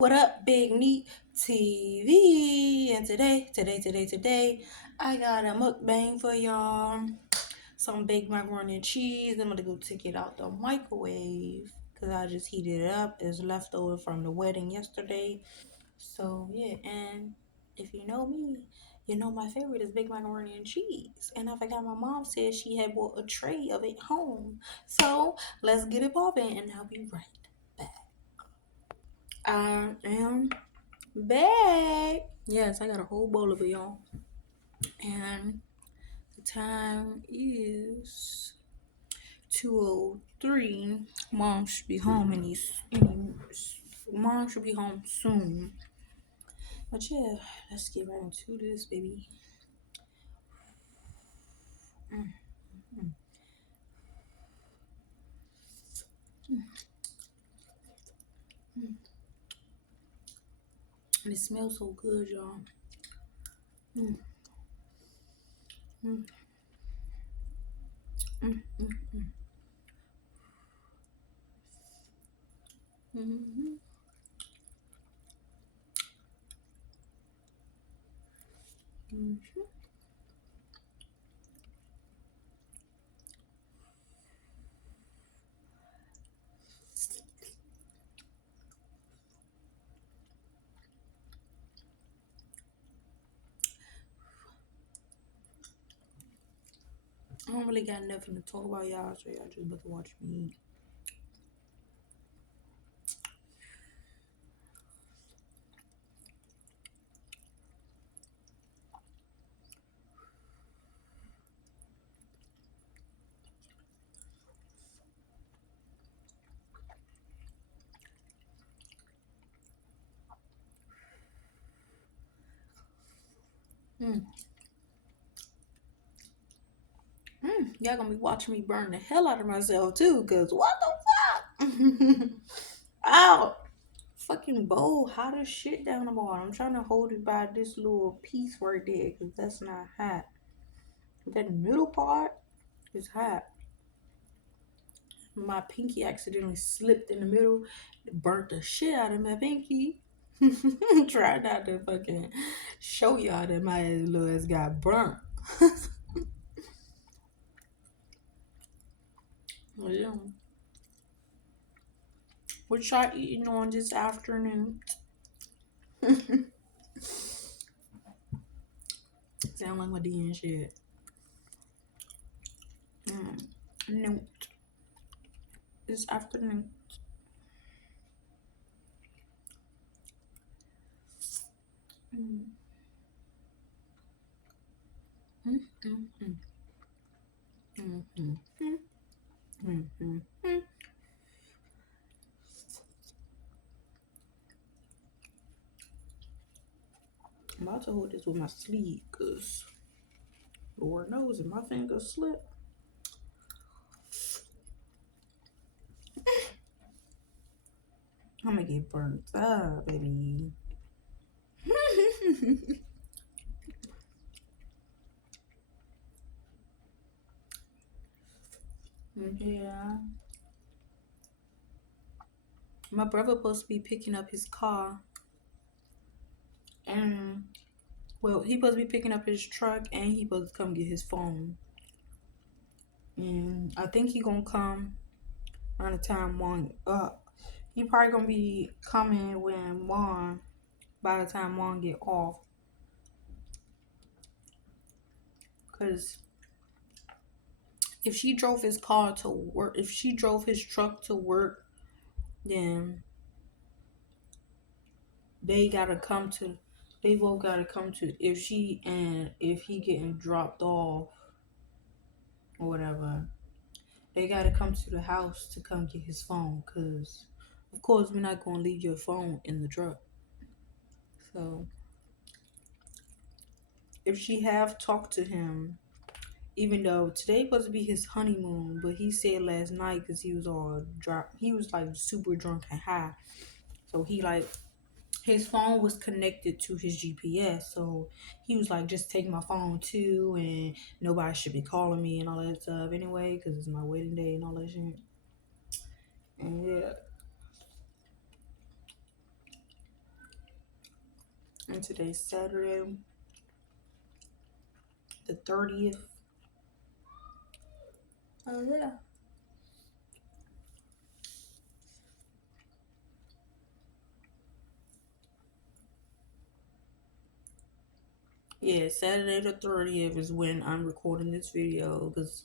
What up, Big Neat TV? And today, I got a mukbang for y'all. Some baked macaroni and cheese. I'm gonna go take it out the microwave because I just heated it up. It's leftover from the wedding yesterday. So yeah, and if you know me, you know my favorite is baked macaroni and cheese. And I forgot my mom said she had bought a tray of it home. So let's get it popping, and I'll be right back. I am back. Yes, I got a whole bowl of it, y'all. And the time is 2:03. Mom should be home Mom should be home soon. But yeah, let's get right into this, baby. Mm, mm, mm. And it smells so good, y'all. Mm, mm, mm, mm, mm. Mm-hmm. Mm-hmm. I don't really got nothing to talk about, y'all, so y'all just about to watch me eat. Mm. Y'all gonna be watching me burn the hell out of myself too, cause what the fuck? Ow! Fucking bowl hot as shit down the bottom. I'm trying to hold it by this little piece right there, cause that's not hot. But that middle part is hot. My pinky accidentally slipped in the middle, burnt the shit out of my pinky. Try not to fucking show y'all that my little ass got burnt. Well, yeah. What y'all eating on this afternoon? Sound like my D and shit. No, this afternoon. Mm, mm, mm, mm, mm, mm, mm, mm, mm, mm. I'm about to hold this with my sleeve, cause Lord knows if my fingers slip. I'm gonna get burnt up, baby. Yeah. My brother supposed to be picking up his car, and well, he supposed to be picking up his truck, and he supposed to come get his phone. And I think he gonna come around the time one up. He probably gonna be coming when one by the time one get off, cause if she drove his car to work, if she drove his truck to work, then they gotta come to, they both gotta come to, if she and if he getting dropped off or whatever, they gotta come to the house to come get his phone, because of course we're not gonna leave your phone in the truck. So if she have talked to him, even though today supposed to be his honeymoon, but he said last night because he was all drunk, he was like super drunk and high, so he like, his phone was connected to his GPS, so he was like, just take my phone too, and nobody should be calling me and all that stuff anyway, because it's my wedding day and all that shit. And yeah, And today's Saturday, the 30th. Oh yeah. Yeah, Saturday the 30th is when I'm recording this video because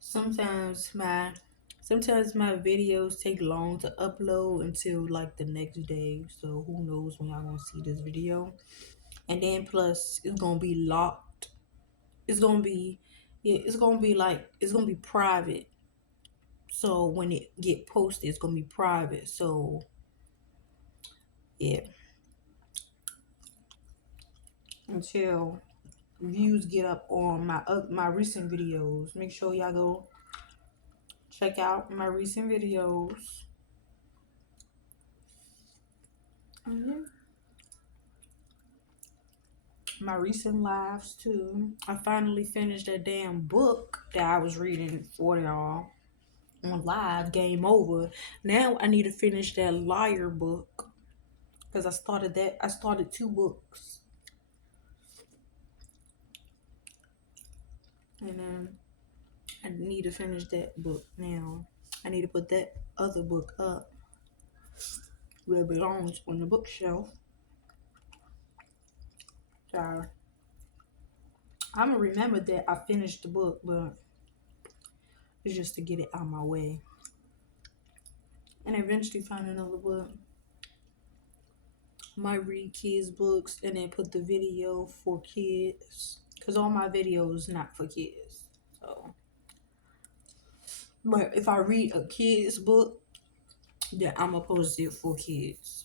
sometimes my sometimes my videos take long to upload until like the next day. So who knows when y'all gonna see this video. And then plus it's gonna be locked. It's gonna be yeah, it's gonna be private. So when it get posted, it's gonna be private. So yeah, until views get up on my recent videos. Make sure y'all go check out my recent videos. Mhm. My recent lives too. I finally finished that damn book that I was reading for y'all on live. Game over. Now I need to finish that liar book because I started that. I started two books, and then I need to finish that book now. I need to put that other book up where it belongs on the bookshelf. So I'm gonna remember that I finished the book, but it's just to get it out of my way and eventually find another book. Might read kids books and then put the video for kids because all my videos not for kids. So, but if I read a kids book, then I'm gonna post it for kids.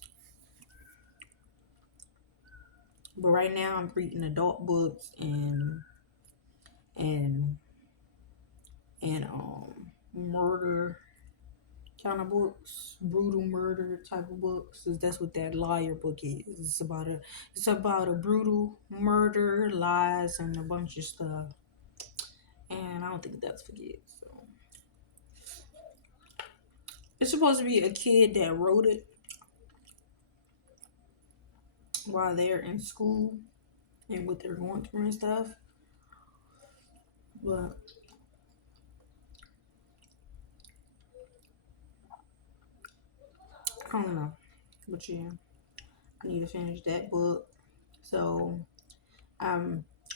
But right now I'm reading adult books and murder kind of books, brutal murder type of books. 'Cause that's what that liar book is. It's about a brutal murder, lies, and a bunch of stuff. And I don't think that's for kids. So it's supposed to be a kid that wrote it while they're in school and what they're going through and stuff. But I don't know. But yeah, I need to finish that book. So I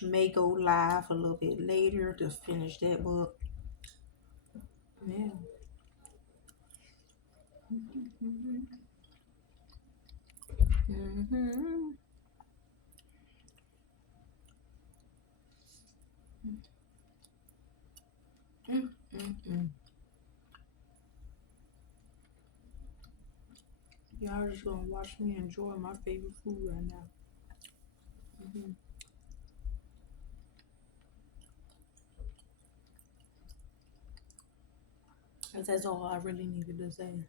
may go live a little bit later to finish that book. Yeah. Mm-hmm. Mm-mm. Y'all just gonna watch me enjoy my favorite food right now. Mm-hmm. 'Cause that's all I really needed to say.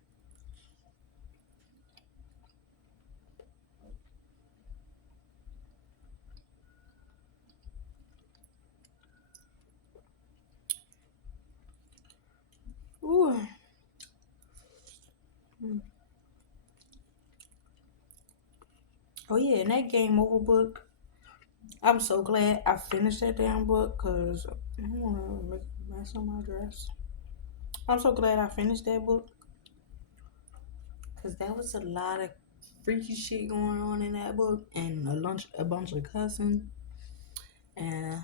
Ooh. Mm. Oh yeah, and that Game Over book. I'm so glad I finished that damn book because I don't want to make a mess on my dress. I'm so glad I finished that book because that was a lot of freaky shit going on in that book and a bunch of cussing. And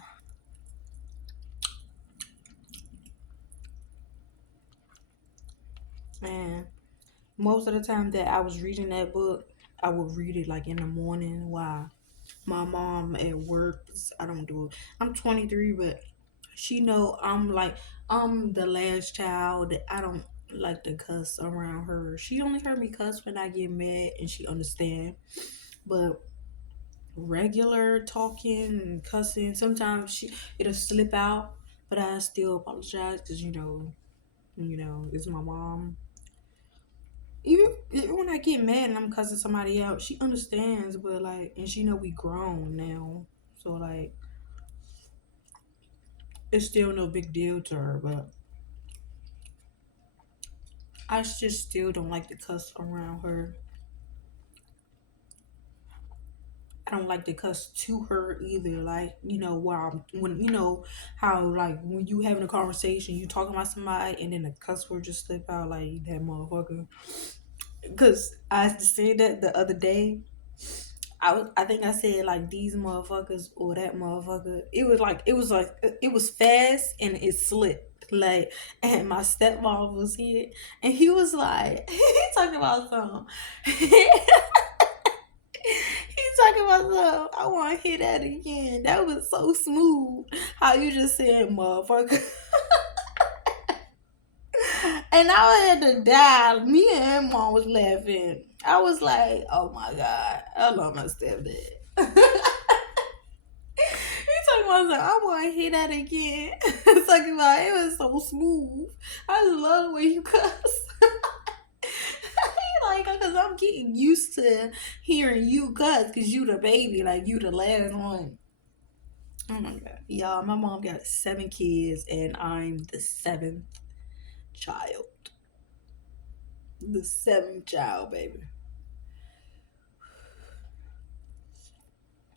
most of the time that I was reading that book, I would read it like in the morning while my mom at work. I don't do it. I'm 23, but she know I'm the last child that I don't like to cuss around her. She only heard me cuss when I get mad and she understand. But regular talking and cussing, sometimes it'll slip out, but I still apologize because it's my mom. Even when I get mad and I'm cussing somebody out, she understands, but like, and she know we grown now, so like, it's still no big deal to her. But I just still don't like to cuss around her. don't like to cuss to her either. Like, while when how like when you having a conversation, you talking about somebody, and then a cuss word just slip out like that motherfucker. Cause I said that the other day. I think I said like these motherfuckers or that motherfucker. It was fast and it slipped. Like, and my stepmom was here and he was like he talking about something. He talking about something. I wanna hear that again. That was so smooth. How you just said motherfucker. And I had to die. Me and mom was laughing. I was like, oh my God, I love my stepdad. Talking about something, I want to hear that again. Talking about it was so smooth. I just love the way you cuss. Like, because I'm getting used to hearing you cuss because you the baby, like you the last one. Oh my God. Y'all, my mom got 7 kids and I'm the seventh child. The seventh child, baby.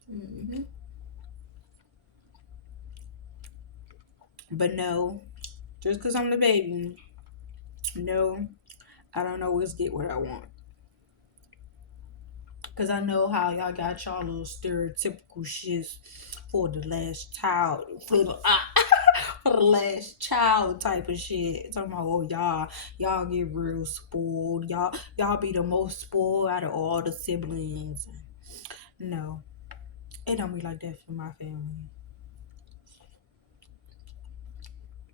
hmm But no, just because I'm the baby, no, I don't always get what I want. Because I know how y'all got y'all little stereotypical shits for the last child. For the, for the last child type of shit. Talking about, oh, y'all get real spoiled. Y'all be the most spoiled out of all the siblings. No, it don't be like that for my family.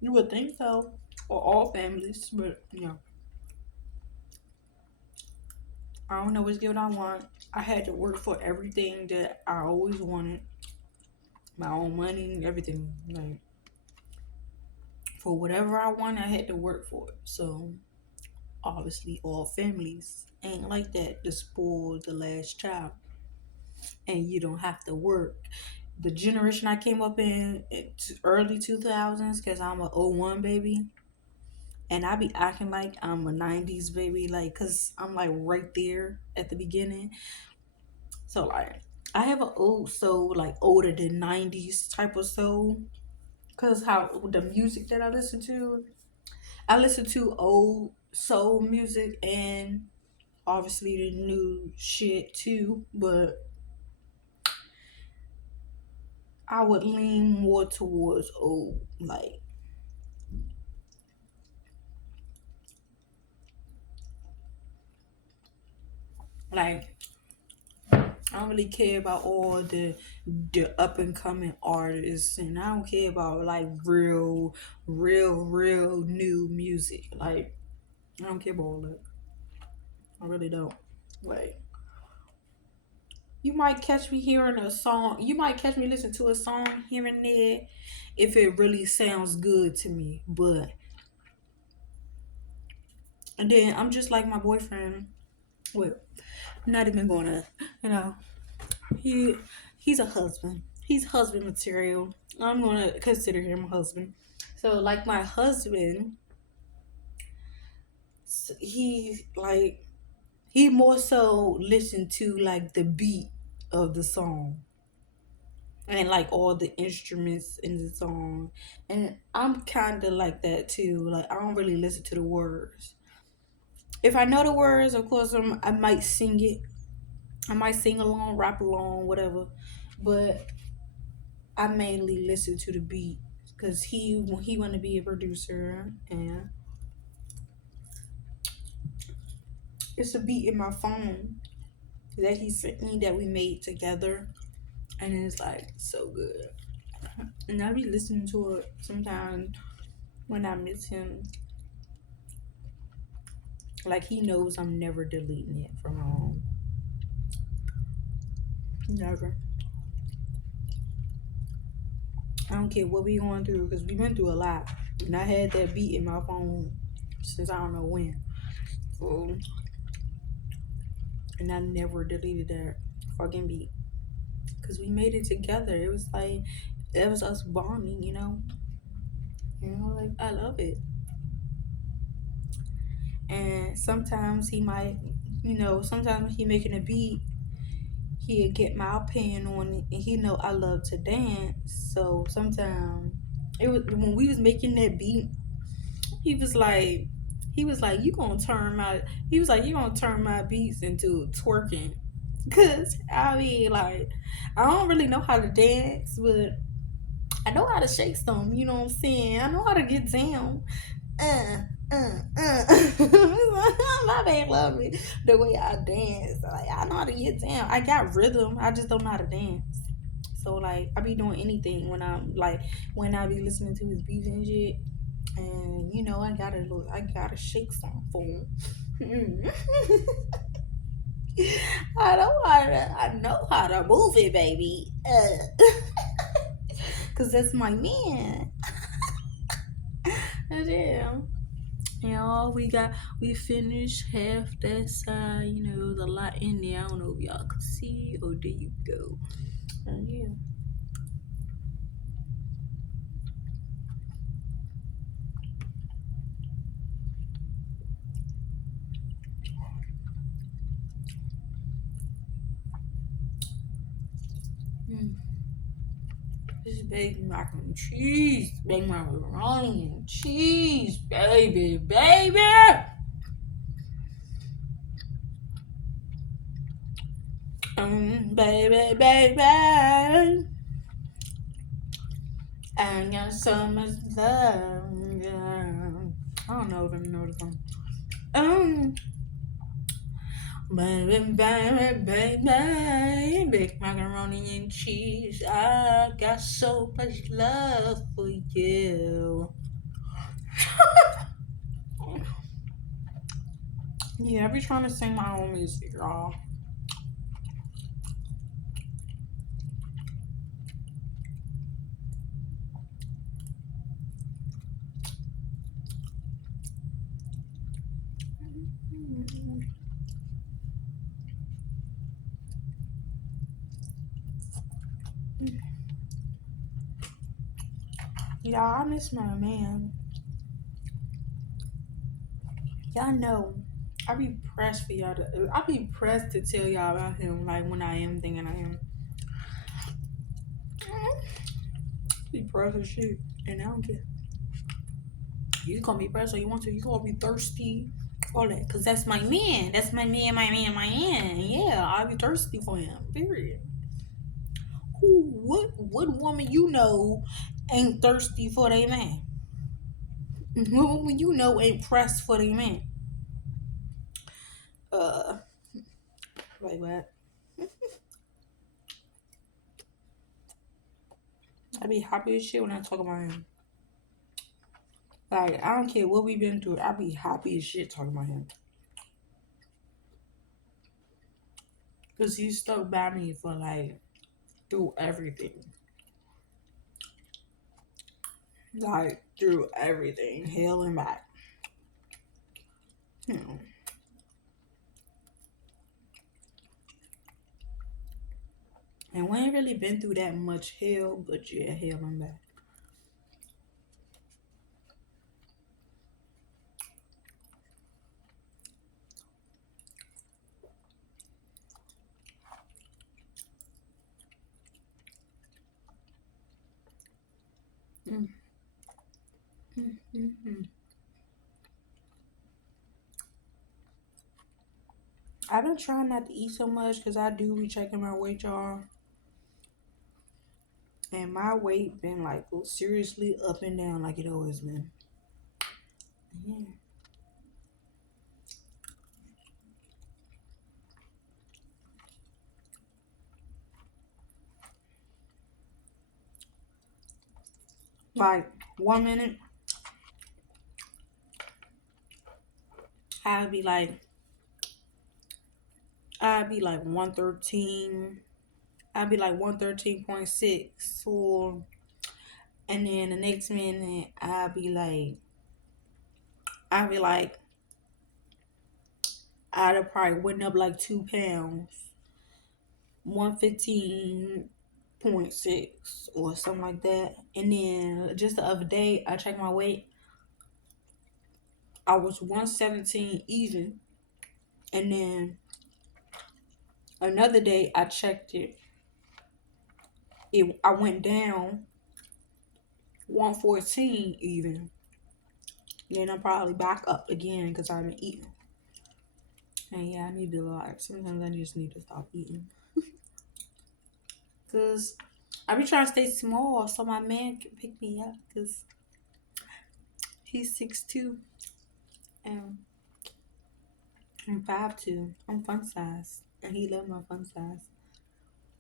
You would think so. Or all families. But, I don't always get what I want. I had to work for everything that I always wanted. My own money, everything. Like, for whatever I want, I had to work for it. So obviously, all families ain't like that to spoil the last child, and you don't have to work. The generation I came up in early 2000s, because I'm a '01 baby, and I be acting like I'm a '90s baby, like, because I'm like right there at the beginning. So, like, I have an old soul, like older than '90s type of soul, because how the music that I listen to old soul music and obviously the new shit too, but I would lean more towards old. Like I don't really care about all the up and coming artists, and I don't care about like real new music. Like I don't care about all that. I really don't. Like you might catch me hearing a song. You might catch me listen to a song here and there if it really sounds good to me. But and then I'm just like my boyfriend. Well, not even gonna, you know, he he's a husband. He's husband material. I'm gonna consider him a husband. So like my husband, he like he more so listened to like the beat of the song and like all the instruments in the song. And I'm kind of like that too. Like I don't really listen to the words. If I know the words, of course, I might sing it. I might sing along, rap along, whatever. But I mainly listen to the beat because he want to be a producer, and it's a beat in my phone that he sent me that we made together, and it's like so good. And I be listening to it sometimes when I miss him. Like he knows I'm never deleting it from home. Never. I don't care what we going through because we went through a lot, and I had that beat in my phone since I don't know when. So, and I never deleted that fucking beat because we made it together. It was like it was us bonding, you know. Like I love it. And sometimes he might, sometimes he making a beat, he'll get my opinion on it, and he know I love to dance. So sometimes it was when we was making that beat, he was like, you gonna turn my, you gonna turn my beats into twerking. Cause I mean, like, I don't really know how to dance, but I know how to shake some. You know what I'm saying? I know how to get down. uh, my baby love me the way I dance. Like I know how to get down. I got rhythm. I just don't know how to dance. So like I be doing anything when I'm like when I be listening to his beats and shit. And you know I gotta shake some for him. I know how to move it, baby. Cause that's my man. Yeah. You know, we finished half that side, you know, there's a lot in there. I don't know if y'all can see or do you go? Yeah. Mm. This baked macaroni and cheese. Baked macaroni and cheese, baby, baby. Baby, baby. I got so much love. Yeah. I don't know if I know the song. Um, baby, baby, baby, big macaroni and cheese. I got so much love for you. Yeah, I be trying to sing my own music, y'all. Y'all, I miss my man. Y'all know, I be pressed for y'all to. I be pressed to tell y'all about him, like when I am thinking of him. Be pressed as shit, and I don't care. You gonna be pressed or you want to. You gonna be thirsty, all that, cause that's my man. That's my man, my man, my man. Yeah, I be thirsty for him. Period. Who? What woman you know ain't thirsty for their man? What woman you know ain't pressed for their man? Uh, like what? I be happy as shit when I talk about him. Like I don't care what we been through. I be happy as shit talking about him. Cause he stuck by me for like through everything. Like through everything. Hell and back. You know. And we ain't really been through that much hell, but yeah, hell and back. Mm, mm, mm, mm. I've been trying not to eat so much because I do be checking my weight, y'all. And my weight been like seriously up and down like it always been. Yeah. Like 1 minute, I'd be like, I'd be like 113. I'd be like 113.6. Or, and then the next minute, I'd be like, I'd have probably went up like 2 pounds. 115.6 or something like that. And then just the other day, I checked my weight. I was 117 even. And then Another day I checked it. I went down 114 even. Then I'm probably back up again because I've been eating. And yeah, I need to like sometimes I just need to stop eating. Cause I be trying to stay small so my man can pick me up. Cause he's 6'2" and I'm 5'2". I'm fun size, and he love my fun size.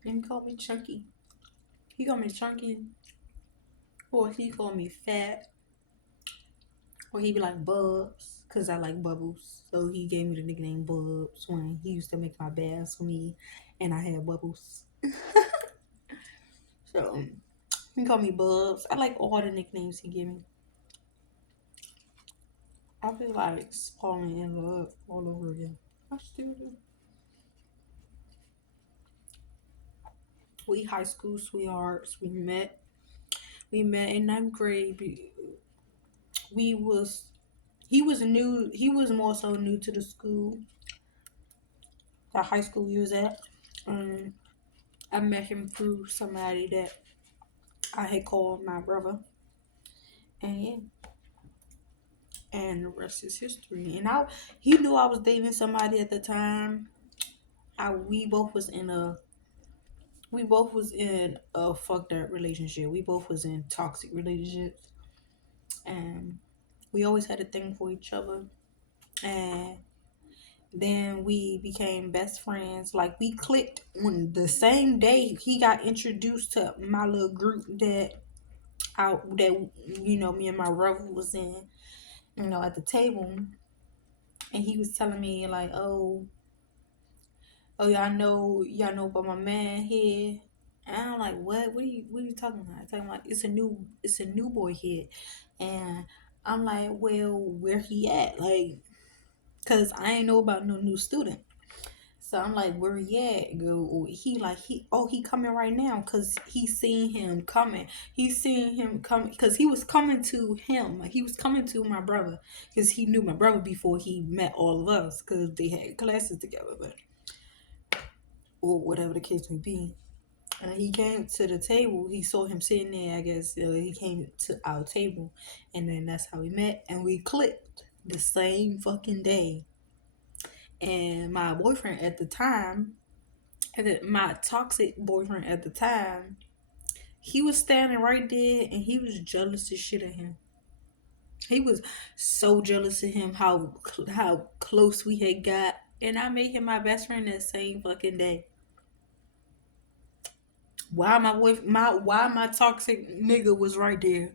And he call me chunky. He call me chunky, or he call me fat, or he be like Bubs, cause I like bubbles. So he gave me the nickname Bubs when he used to make my baths for me, and I had bubbles. So he call me Bubs. I like all the nicknames he give me. I feel like falling in love all over again. I still do. We high school sweethearts. We met in ninth grade. We was he was new. He was more so new to the school, the high school we was at. Um, I met him through somebody that I had called my brother, and yeah, and the rest is history. And he knew I was dating somebody at the time. I we both was in a fucked up relationship. We both was in toxic relationships, and we always had a thing for each other. And then we became best friends. Like we clicked on the same day he got introduced to my little group that me and my brother was in, at the table, and he was telling me like, oh, y'all know about my man here. And I'm like, what are you talking about? I'm talking like it's a new boy here, and I'm like, well, where he at? Like, cause I ain't know about no new student. So I'm like, where he at? Go. He coming right now, cause he seen him coming. He seen him coming, cause he was coming to him. Like he was coming to my brother, cause he knew my brother before he met all of us, cause they had classes together, but or whatever the case may be. And he came to the table. He saw him sitting there. I guess he came to our table, and then that's how we met, and we clicked the same fucking day. And my boyfriend at the time, my toxic boyfriend at the time, he was standing right there, and he was jealous as shit of him. He was so jealous of him how close we had got, and I made him my best friend that same fucking day. Why my toxic nigga was right there.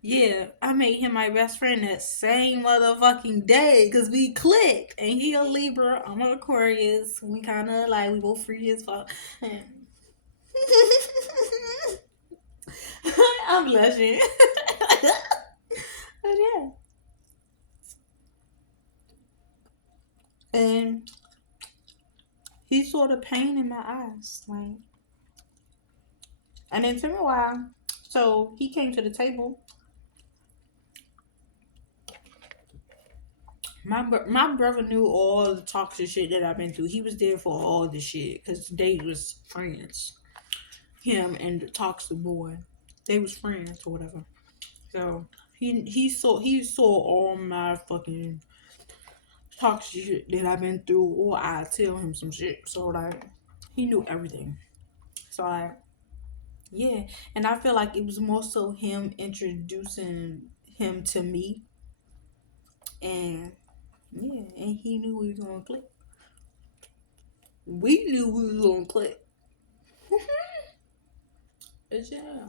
Yeah, I made him my best friend that same motherfucking day because we clicked. And he a Libra, I'm an Aquarius. We kind of like, we both free as fuck. I'm blushing. But yeah. And he saw the pain in my eyes. Like, and then took me a while. So he came to the table. My brother knew all the toxic shit that I've been through. He was there for all the shit because they was friends. Him and the toxic boy, they was friends or whatever. So he saw all my fucking toxic shit that I've been through, or I tell him some shit. So like he knew everything. So like yeah, and I feel like it was more so him introducing him to me, and yeah, and he knew we was gonna click. We knew we was gonna click. But yeah.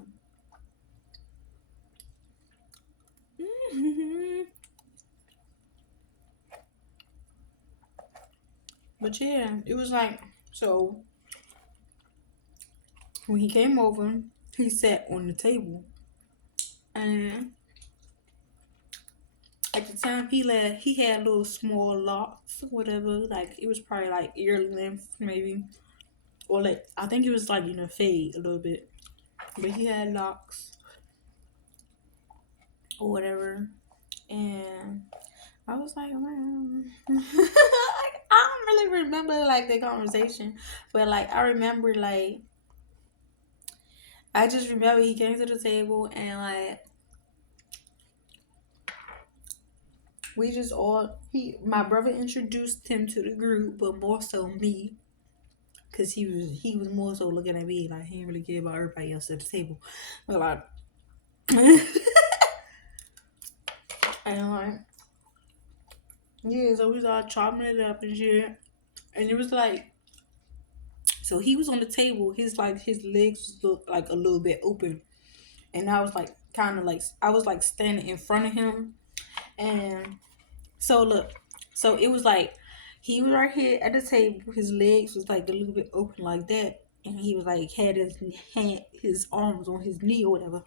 But yeah, it was like so when he came over, he sat on the table, and at the time he had little small locks, whatever. Like it was probably like ear length, maybe, or like I think it was like fade a little bit, but he had locks or whatever, and I was like, man, I really remember like the conversation, but like I remember like I just remember he came to the table and like we just all he my brother introduced him to the group, but more so me, cause he was more so looking at me like he didn't really care about everybody else at the table, but like and like yeah, so we started chopping it up and shit, and it was like so he was on the table, his legs looked like a little bit open, and I was like kind of like I was like standing in front of him, and so look, so it was like he was right here at the table. His legs was like a little bit open like that, and he was like had his arms on his knee or whatever,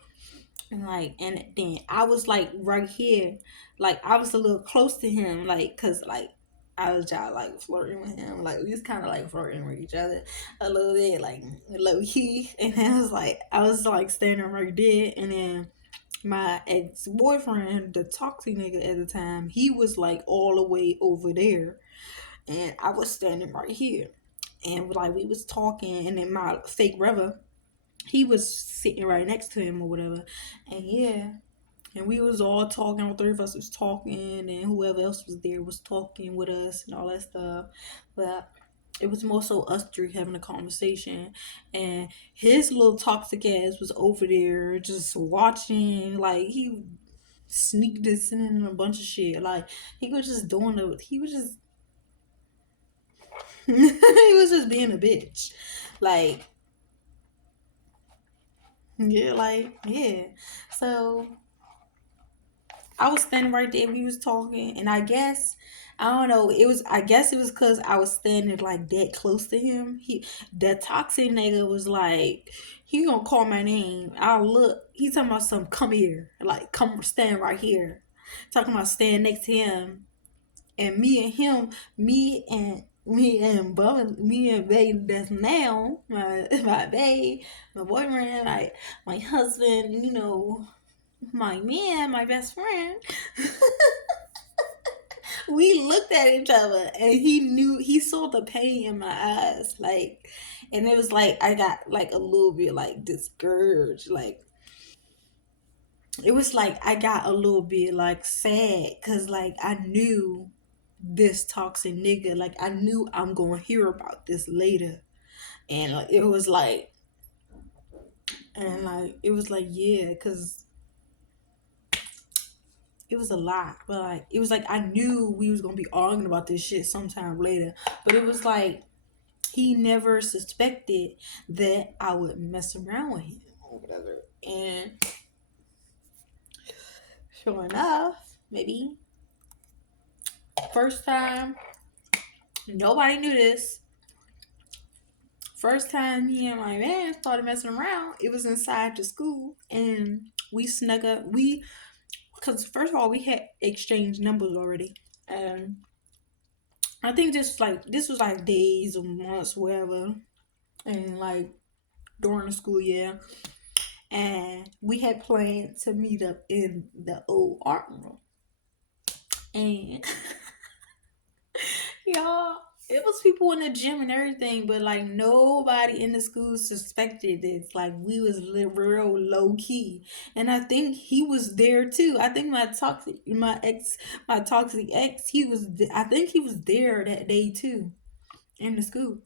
and like and then I was like right here, like I was a little close to him, like cause like I was just like flirting with him, like we was kind of like flirting with each other a little bit, like low key, and then I was like standing right there, and then my ex boyfriend, the toxic nigga at the time, he was like all the way over there, and I was standing right here, and like we was talking, and then my fake brother, he was sitting right next to him or whatever, and yeah, and we was all talking. All three of us was talking, and whoever else was there was talking with us and all that stuff, but. It was more so us three having a conversation, and his little toxic ass was over there just watching. Like he sneak dissing and a bunch of shit. Like he was just doing it. He was just he was just being a bitch. Like yeah, like yeah. So I was standing right there. We was talking, and I guess I don't know. It was I guess it was because I was standing like that close to him. That toxic nigga was like, he gonna call my name. I look. He talking about some come here, like come stand right here. Talking about stand next to him, and me and him, me and babe that's now my babe, my boyfriend, like my husband, my man, my best friend. We looked at each other, and he saw the pain in my eyes, like, and it was like I got like a little bit like discouraged, like it was like I got a little bit like sad because like I knew this toxic nigga, like I knew I'm gonna hear about this later, and like it was like yeah, because it was a lot, but like it was like I knew we was gonna be arguing about this shit sometime later, but it was like he never suspected that I would mess around with him or whatever, and sure enough, maybe first time, nobody knew this. First time me and my man started messing around, it was inside the school, and we snuck up. Because first of all, we had exchanged numbers already, and I think this was like days or months, whatever, and like during the school year, and we had planned to meet up in the old art room, and y'all, it was people in the gym and everything, but like nobody in the school suspected this. Like we was real low key, and I think he was there too. I think my toxic ex, I think he was there that day too in the school.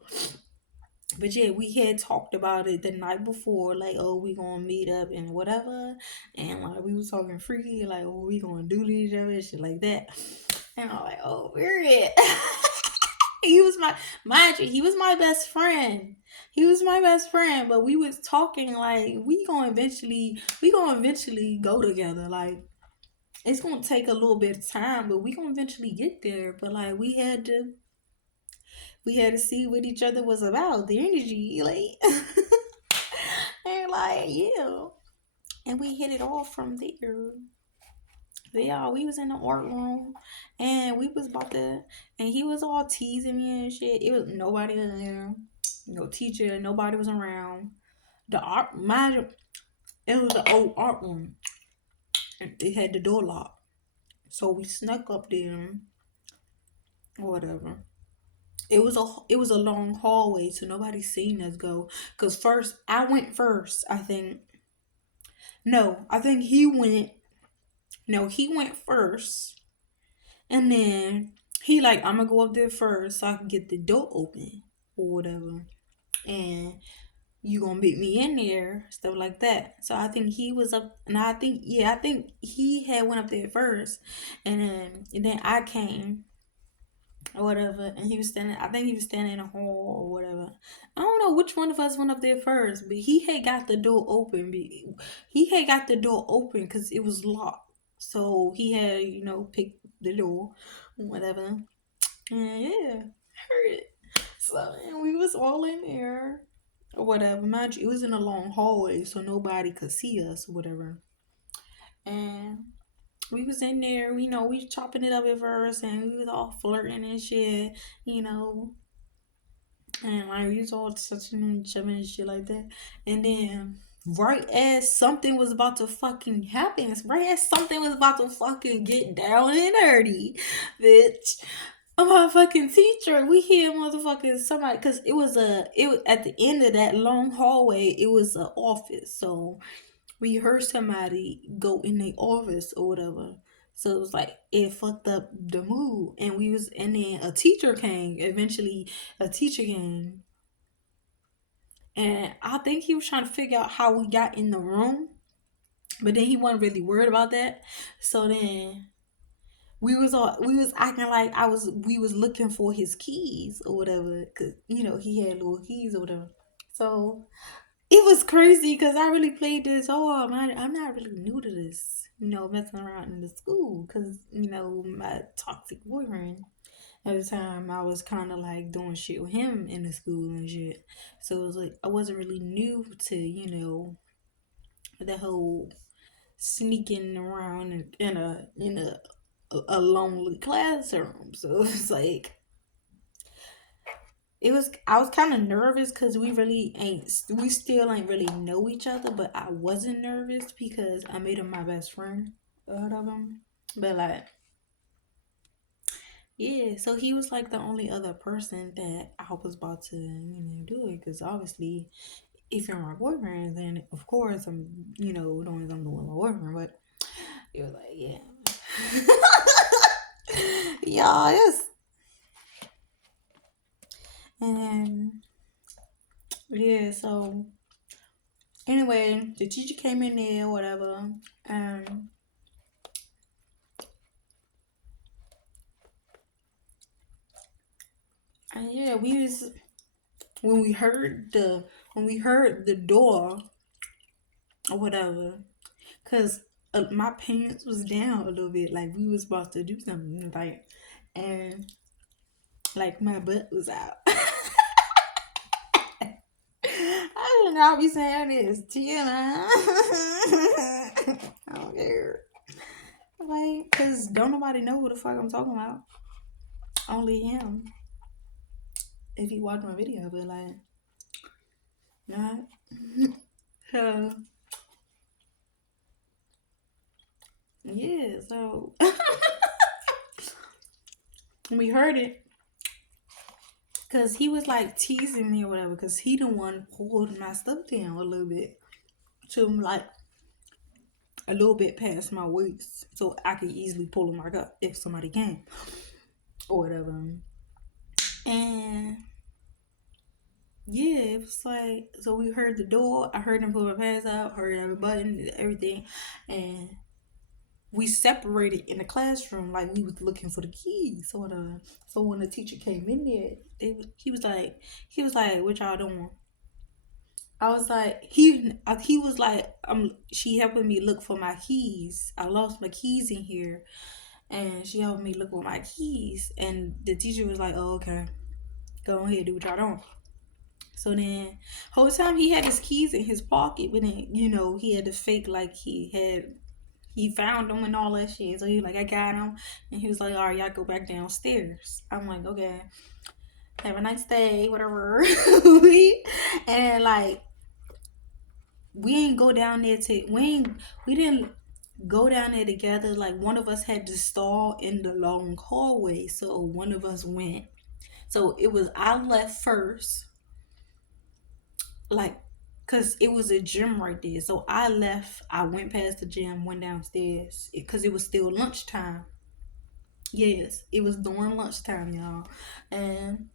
But yeah, we had talked about it the night before, like, oh, we gonna meet up and whatever, and like we was talking freaky, like, oh, we gonna do to each other, and shit like that. And I'm like, oh, period. He was my mind you, he was my best friend. He was my best friend, but we was talking like we gonna eventually go together. Like it's gonna take a little bit of time, but we gonna eventually get there. But like we had to see what each other was about, the energy, like and like yeah. And we hit it off from there. But yeah, we was in the art room, and we was about to, and he was all teasing me and shit. It was nobody in there, no teacher, nobody was around. The art, mind, it was an old art room, and it had the door locked. So we snuck up there or whatever, it was a long hallway, so nobody seen us go. Cause first I went first. I think no, I think he went. No, he went first, and then he like I'm gonna go up there first so I can get the door open or whatever, and you gonna meet me in there, stuff like that. So I think he was up, and I think he had went up there first, and then I came or whatever, and he was standing. I think he was standing in a hall or whatever. I don't know which one of us went up there first, but he had got the door open. He had got the door open because it was locked, so he had picked the door, whatever. And yeah, heard it. So and we was all in there or whatever. Mind you, it was in a long hallway, so nobody could see us or whatever. And we was in there, we chopping it up at first, and we was all flirting and shit, you know, and like we was all touching each other and shit like that. And then right as something was about to fucking happen, right as something was about to fucking get down and dirty, bitch. A motherfucking teacher, we hear motherfucking somebody, cause it was at the end of that long hallway. It was an office, so we heard somebody go in the office or whatever. So it was like it fucked up the mood, and then a teacher came. Eventually, a teacher came, and I think he was trying to figure out how we got in the room, but then he wasn't really worried about that. So then we was acting like I was we was looking for his keys or whatever, cause he had little keys or whatever. So it was crazy because I really played this. Oh, I'm not really new to this, messing around in the school because, my toxic boyfriend at the time, I was kind of like doing shit with him in the school and shit. So it was like, I wasn't really new to, the whole sneaking around in a lonely classroom. So it was like, I was kind of nervous because we still ain't really know each other, but I wasn't nervous because I made him my best friend out of him. But like, yeah, so he was like the only other person that I was about to do it, because obviously if you're my boyfriend, then of course I'm doing I'm doing my boyfriend. But it was like, yeah. Yeah, yes. And yeah, so anyway, the teacher came in there, whatever. Um, and yeah, we was when we heard the door or whatever, cause my pants was down a little bit, like we was about to do something, like, and like my butt was out. I don't know. I'll be saying this, Tina. I don't care. Like, cause don't nobody know who the fuck I'm talking about. Only him. If he watched my video, but like, not. So yeah, so we heard it, cause he was like teasing me or whatever, cause he the one pulled my stuff down a little bit to like a little bit past my waist, so I could easily pull him back up if somebody came or whatever. And yeah, it was like, so we heard the door. I heard him pull my pants out, heard every button, everything, and we separated in the classroom like we was looking for the keys, sort of. So when the teacher came in there, he was like, "What y'all doing?" I was like, he was like, she helping me look for my keys. I lost my keys in here, and she helped me look for my keys. And the teacher was like, "Oh, okay, go ahead, do what y'all doing." So then, whole time he had his keys in his pocket, but then he had to fake like he found them and all that shit. So he was like, I got them, and he was like, all right, y'all go back downstairs. I'm like, okay, have a nice day, whatever. And like we ain't go down there to we didn't go down there together. Like one of us had to stall in the long hallway, so one of us went So it was I left first, like, cause it was a gym right there. So I left. I went past the gym, went downstairs, cause it was still lunchtime. Yes, it was during lunchtime, y'all, and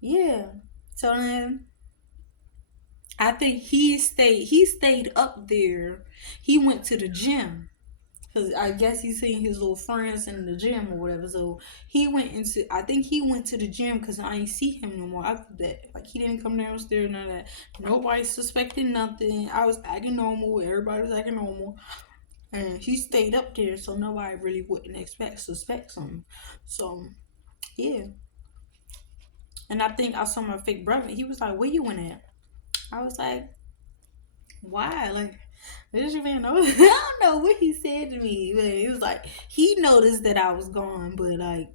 yeah. So then I think he stayed up there. He went to the gym. Cause I guess he seen his little friends in the gym or whatever. So he went into. I think he went to the gym because I ain't see him no more after that. Like he didn't come downstairs, none of that. Nobody suspected nothing. I was acting normal. Everybody was acting normal, and he stayed up there, so nobody really wouldn't suspect something. So yeah, and I think I saw my fake brother. He was like, "Where you went at?" I was like, "Why?" Like, this man know. I don't know what he said to me, but it was like he noticed that I was gone, but like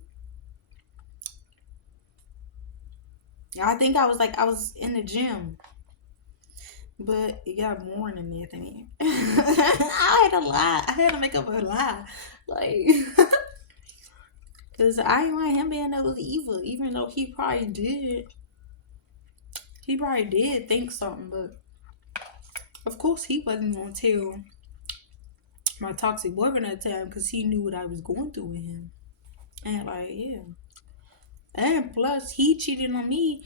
I think I was like I was in the gym, but it got more than that. Thing. I had to lie. I had to make up a lie, like, cause I didn't want him being that was evil, even though he probably did. He probably did think something, but of course he wasn't gonna tell my toxic boyfriend at the time because he knew what I was going through with him, and like yeah, and plus he cheated on me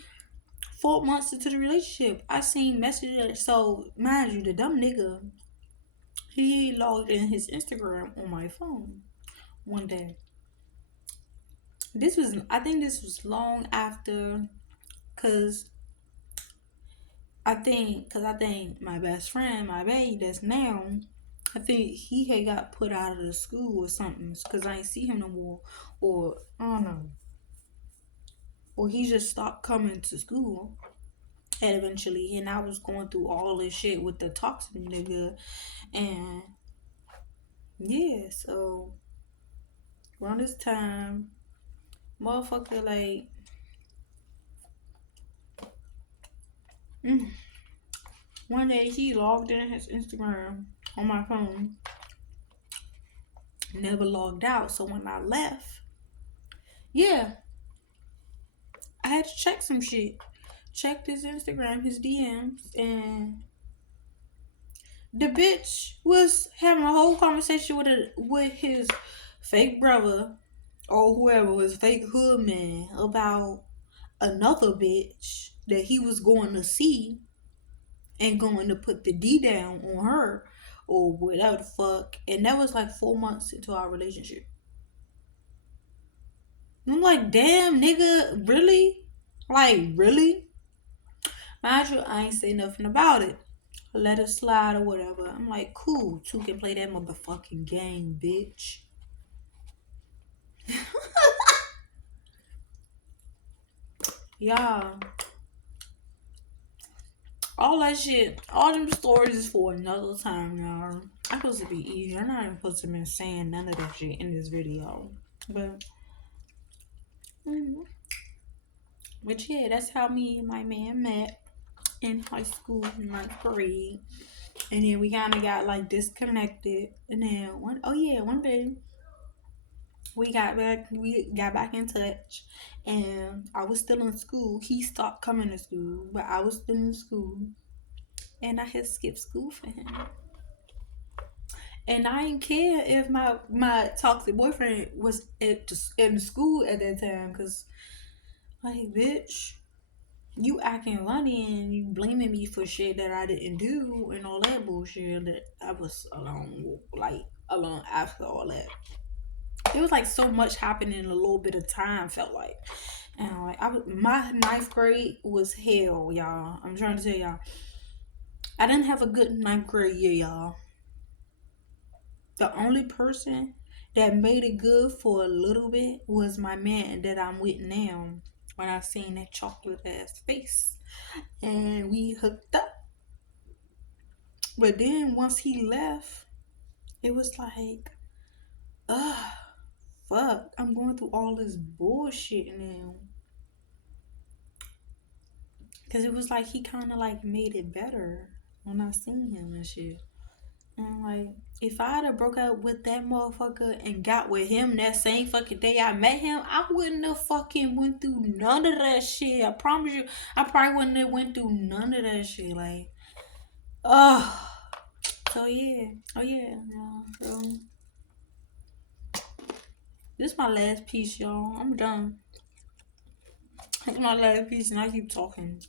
4 months into the relationship. I seen messages. So mind you, the dumb nigga, he logged in his Instagram on my phone one day. I think this was long after, cause I think my best friend, my baby, that's now, I think he had got put out of the school or something, cause I ain't see him no more, or I don't know, or he just stopped coming to school. And eventually, and I was going through all this shit with the toxic nigga, and yeah, so around this time, motherfucker, like, mm, one day he logged in his Instagram on my phone, never logged out. So when I left, yeah, I had to check some shit. Checked his Instagram, his DMs, and the bitch was having a whole conversation with his fake brother or whoever was fake hood man about another bitch that he was going to see and going to put the D down on her or whatever the fuck. And that was like 4 months into our relationship. I'm like, damn, nigga, really? Like, really? Mind you, I ain't say nothing about it. Let it slide or whatever. I'm like, cool. Two can play that motherfucking game, bitch. Y'all, all that shit, all them stories is for another time, y'all. I'm supposed to be easy. I'm not even supposed to be saying none of that shit in this video. But, mm, but yeah, that's how me and my man met in high school, ninth grade. And then we kind of got like disconnected. And then one day we got back in touch, and I was still in school. He stopped coming to school, but I was still in school, and I had skipped school for him. And I didn't care if my toxic boyfriend was in school at that time, cause like bitch, you acting funny and you blaming me for shit that I didn't do and all that bullshit that I was alone after all that. It was like so much happening in a little bit of time, felt like. And like my ninth grade was hell, y'all. I'm trying to tell y'all. I didn't have a good ninth grade year, y'all. The only person that made it good for a little bit was my man that I'm with now. When I seen that chocolate ass face. And we hooked up. But then once he left, it was like, ugh, fuck. I'm going through all this bullshit now. Cause it was like he kind of like made it better when I seen him and shit. And like, if I had have broke up with that motherfucker and got with him that same fucking day I met him, I wouldn't have fucking went through none of that shit. I promise you, I probably wouldn't have went through none of that shit. Like, oh, so yeah, oh yeah, so this is my last piece, y'all. I'm done. This is my last piece, and I keep talking.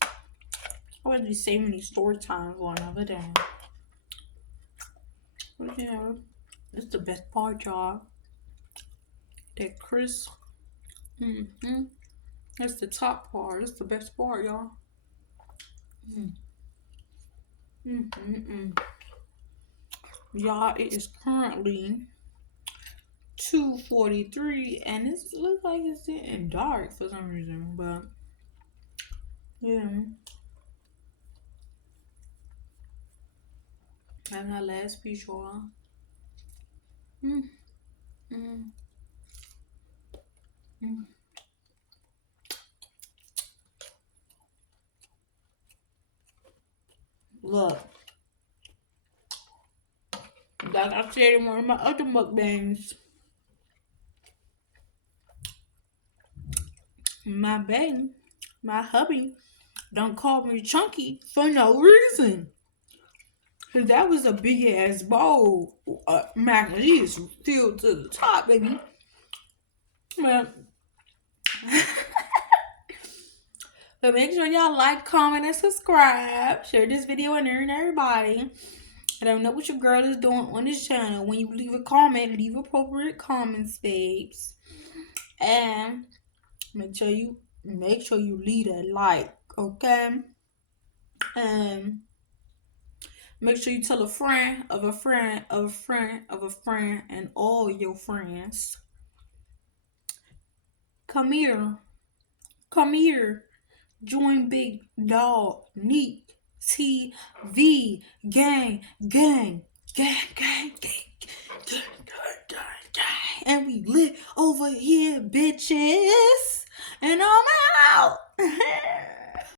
I would be saving these story times for another day. But yeah, this is the best part, y'all. That Chris. Mm-hmm. That's the top part. That's the best part, y'all. Mm. Mm-mm-mm. Y'all, it is currently 2:43, and it looks like it's getting dark for some reason. But yeah, that's my last piece, y'all. Mm, mm, mm. Look, like I said in one of my other mukbangs, my baby, my hubby, don't call me chunky for no reason. Cause that was a big ass bowl, mac and cheese filled to the top, baby. But, but make sure y'all like, comment, and subscribe. Share this video and everybody. I don't know what your girl is doing on this channel. When you leave a comment, leave appropriate comments, babes. And make sure you leave a like, okay? And make sure you tell a friend of a friend of a friend of a friend and all your friends. Come here. Come here. Join Big Dog Nique TV. Gang, gang, gang, gang, gang, gang. And we lit over here, bitches. And I'm out.